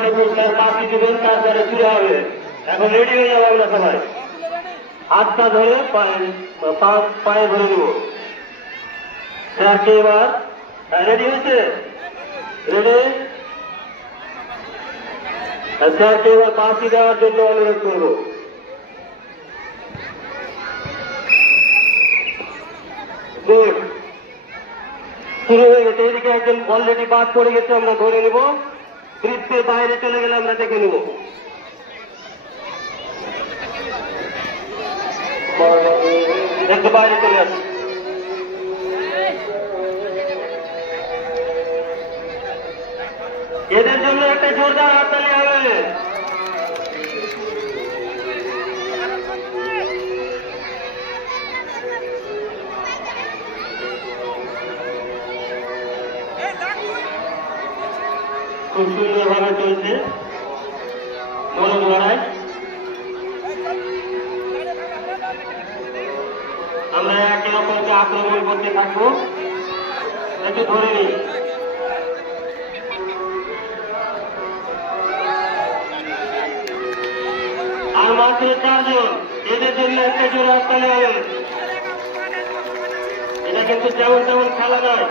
পাশে বসলে পাশি দেবেন, তারপরে শুরু হবে। এখন রেডি হয়ে যাবো আমরা সবাই। হাতটা ধরে পায়ে ধরে নেব। স্যারকে এবার রেডি হয়েছে? রেডি? স্যারকে এবার পাশি দেওয়ার জন্য অনুরোধ করব। গুড, শুরু হয়ে গেছে। এদিকে একজন অলরেডি বাদ পড়ে গেছে, আমরা ধরে নেব। বৃত্তের বাইরে চলে গেলে আমরা দেখে নেব। একটু বাইরে চলে আসি। এদের জন্য একটা জোরদার হাততালি হবে। খুব সুন্দরভাবে চলছে মনোজ লড়াই। আমরা একে অপরকে আক্রমণ করতে থাকবো। একটু ধরে নিই। আর মাত্র 4 জন। এদের জন্য একটা জোরে হাততালি হবে। এটা কিন্তু যেমন তেমন খেলা নয়,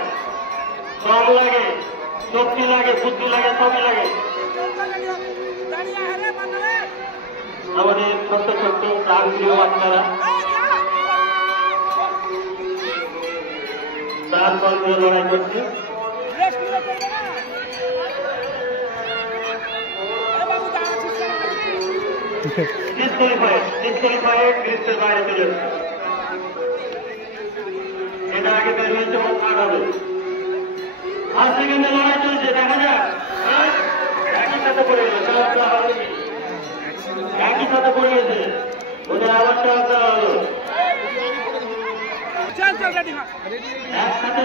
শ্রম লাগে, শক্তি লাগে, বুদ্ধি লাগে, সবই লাগে। আমাদের ছোট্ট ছোট্ট প্রাণপ্রিয় বাচ্চারা প্রাণ কর্মে লড়াই করছে। গ্রীষ্মের বাইরে চলে যাচ্ছে। এটা আগে তৈরি হয়েছে, ভাগ হবে। 8 সেকেন্ডে লড়াই চলছে, দেখা যাক। একই সাথে পড়ে গেল, একই সাথে পড়ে গেছে। ওদের আবার চালাতে হলো একসাথে।